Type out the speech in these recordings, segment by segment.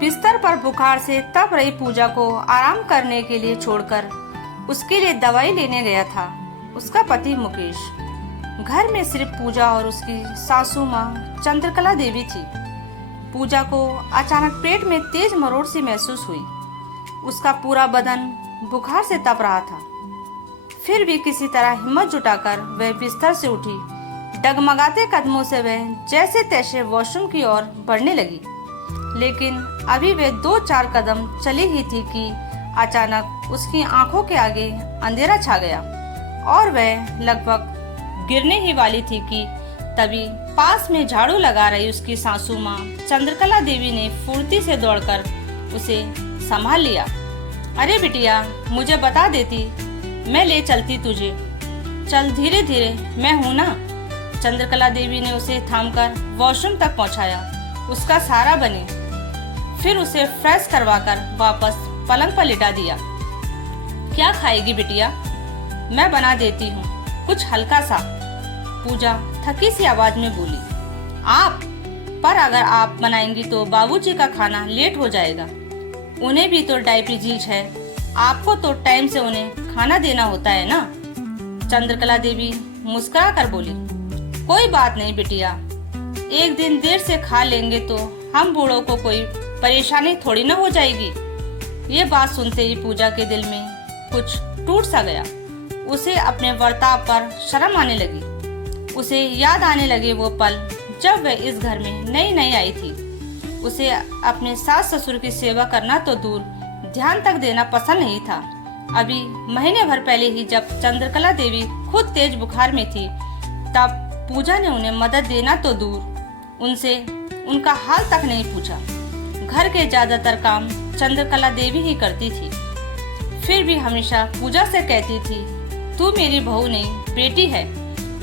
बिस्तर पर बुखार से तप रही पूजा को आराम करने के लिए छोड़कर उसके लिए दवाई लेने गया था उसका पति मुकेश। घर में सिर्फ पूजा और उसकी सासू माँ चंद्रकला देवी थी। पूजा को अचानक पेट में तेज मरोड़ सी महसूस हुई। उसका पूरा बदन बुखार से तप रहा था। फिर भी किसी तरह हिम्मत जुटाकर वह बिस्तर से उठी। डगमगाते कदमों से वह जैसे तैसे वॉशरूम की ओर बढ़ने लगी। लेकिन अभी वे 2-4 कदम चली ही थी कि अचानक उसकी आंखों के आगे अंधेरा छा गया और वह लगभग गिरने ही वाली थी कि तभी पास में झाड़ू लगा रही उसकी सासू माँ चंद्रकला देवी ने फुर्ती से दौड़कर उसे संभाल लिया। अरे बिटिया, मुझे बता देती, मैं ले चलती तुझे। चल धीरे धीरे, मैं हूँ ना। चंद्रकला देवी ने उसे थामकर वॉशरूम तक पहुँचाया, उसका सहारा बनी। फिर उसे फ्रेश करवाकर वापस पलंग पर लिटा दिया। क्या खाएगी बिटिया? मैं बना देती हूँ, कुछ हल्का सा। पूजा थकी सी आवाज में बोली। आप? पर अगर आप बनाएंगी तो बाबूजी का खाना लेट हो जाएगा। उन्हें भी तो डायबिटीज है, आपको तो टाइम से उन्हें खाना देना होता है ना। चंद्रकला देवी मुस्कुरा कर बोली। कोई बात नहीं बिटिया, एक दिन देर से खा लेंगे तो हम बूढ़ों को कोई परेशानी थोड़ी ना हो जाएगी। ये बात सुनते ही पूजा के दिल में कुछ टूट सा गया। उसे अपने बर्ताव पर शर्म आने लगी। उसे याद आने लगे वो पल जब वह इस घर में नई नई आई थी। उसे अपने सास ससुर की सेवा करना तो दूर, ध्यान तक देना पसंद नहीं था। अभी महीने भर पहले ही जब चंद्रकला देवी खुद तेज बुखार में थी, तब पूजा ने उन्हें मदद देना तो दूर, उनसे उनका हाल तक नहीं पूछा। घर के ज्यादातर काम चंद्रकला देवी ही करती थी। फिर भी हमेशा पूजा से कहती थी, तू मेरी बहू नहीं, बेटी है,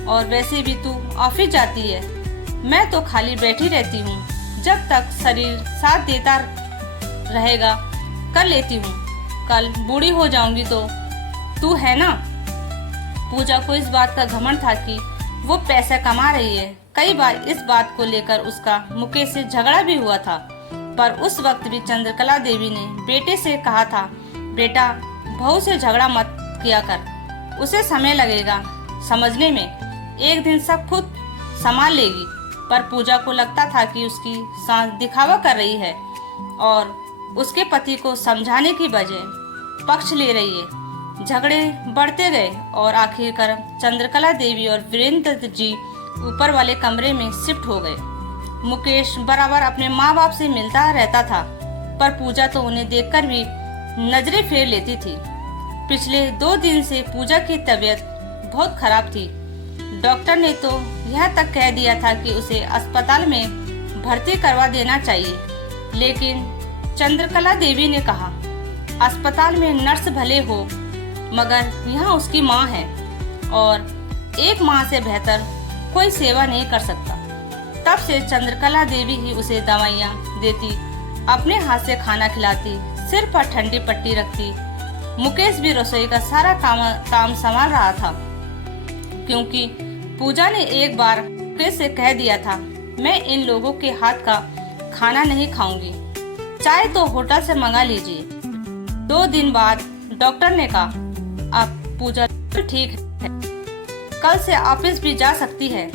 और वैसे भी तू ऑफिस जाती है। मैं तो खाली बैठी रहती हूँ, जब तक शरीर साथ देता रहेगा कर लेती हूँ। कल बूढ़ी हो जाऊंगी तो तू है ना। पूजा को इस बात का घमंड था कि वो पैसा कमा रही है। कई बार इस बात को लेकर उसका मुकेश से झगड़ा भी हुआ था, पर उस वक्त भी चंद्रकला देवी ने बेटे से कहा था, बेटा बहू से झगड़ा मत किया कर, उसे समय लगेगा समझने में, एक दिन सब खुद संभाल लेगी। पर पूजा को लगता था कि उसकी सास दिखावा कर रही है और उसके पति को समझाने की बजाय पक्ष ले रही है। झगड़े बढ़ते गए और आखिरकार चंद्रकला देवी और वीरेंद्र जी ऊपर वाले कमरे में शिफ्ट हो गए। मुकेश बराबर अपने माँ बाप से मिलता रहता था, पर पूजा तो उन्हें देखकर भी नजरें फेर लेती थी। पिछले 2 दिन से पूजा की तबीयत बहुत खराब थी। डॉक्टर ने तो यह तक कह दिया था कि उसे अस्पताल में भर्ती करवा देना चाहिए, लेकिन चंद्रकला देवी ने कहा, अस्पताल में नर्स भले हो, मगर यहाँ उसकी माँ है और एक माँ से बेहतर कोई सेवा नहीं कर सकता। तब से चंद्रकला देवी ही उसे दवाइयाँ देती, अपने हाथ से खाना खिलाती, सिर पर ठंडी पट्टी रखती। मुकेश भी रसोई का सारा काम संभाल रहा था, क्योंकि पूजा ने एक बार मुकेश से कह दिया था, मैं इन लोगों के हाथ का खाना नहीं खाऊंगी, चाय तो होटल से मंगा लीजिए। 2 दिन बाद डॉक्टर ने कहा, अब पूजा ठीक है, कल से ऑफिस भी जा सकती है।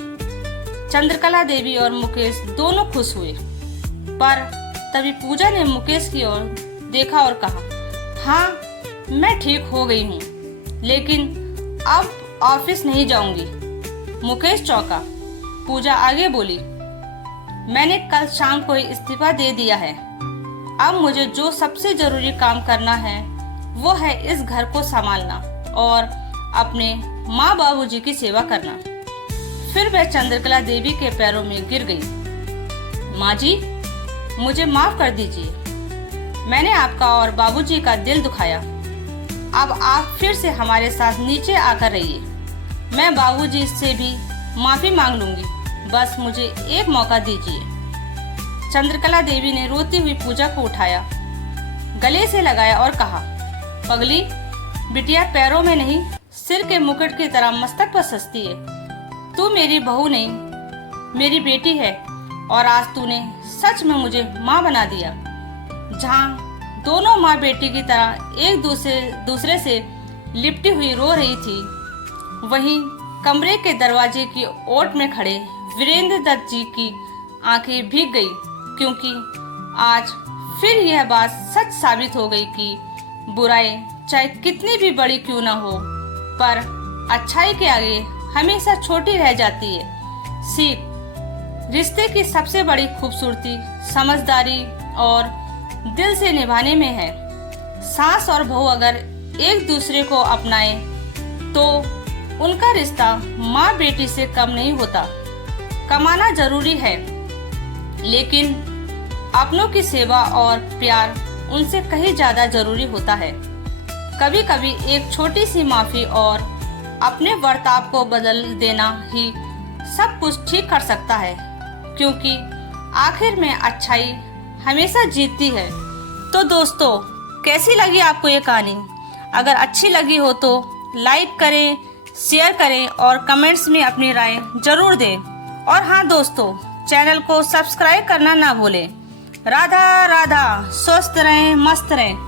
चंद्रकला देवी और मुकेश दोनों खुश हुए, पर तभी पूजा ने मुकेश की ओर देखा और कहा, हाँ मैं ठीक हो गई हूँ, लेकिन अब ऑफिस नहीं जाऊंगी। मुकेश चौंका। पूजा आगे बोली, मैंने कल शाम को ही इस्तीफा दे दिया है। अब मुझे जो सबसे जरूरी काम करना है वो है इस घर को संभालना और अपने माँ बाबूजी की सेवा करना। फिर वह चंद्रकला देवी के पैरों में गिर गई। माँ जी, मुझे माफ कर दीजिए, मैंने आपका और बाबूजी का दिल दुखाया। अब आप फिर से हमारे साथ नीचे आकर रहिए। मैं बाबूजी से भी माफी मांग लूंगी, बस मुझे एक मौका दीजिए। चंद्रकला देवी ने रोती हुई पूजा को उठाया, गले से लगाया और कहा, पगली बिटिया पैरों में नहीं, सिर के मुकुट की तरह मस्तक पर सजती है। तू मेरी बहू नहीं, मेरी बेटी है, और आज तूने सच में मुझे माँ बना दिया। जहाँ दोनों माँ बेटी की तरह एक दूसरे से लिपटी हुई रो रही थी, वहीं कमरे के दरवाजे की ओट में खड़े वीरेंद्र दत्त जी की आंखें भीग गई, क्योंकि आज फिर यह बात सच साबित हो गई कि बुराई चाहे कितनी भी बड़ी क्यों न हो, पर अच्छाई के आगे हमेशा छोटी रह जाती है। सीख, रिश्ते की सबसे बड़ी खूबसूरती समझदारी और दिल से निभाने में है। सास और बहू अगर एक दूसरे को अपनाए तो उनका रिश्ता माँ बेटी से कम नहीं होता। कमाना जरूरी है, लेकिन अपनों की सेवा और प्यार उनसे कहीं ज्यादा जरूरी होता है। कभी कभी एक छोटी सी माफी और अपने बर्ताव को बदल देना ही सब कुछ ठीक कर सकता है, क्योंकि आखिर में अच्छाई हमेशा जीतती है। तो दोस्तों, कैसी लगी आपको ये कहानी? अगर अच्छी लगी हो तो लाइक करें, शेयर करें और कमेंट्स में अपनी राय जरूर दें। और हाँ दोस्तों, चैनल को सब्सक्राइब करना ना भूलें। राधा राधा, स्वस्थ रहें, मस्त रहें।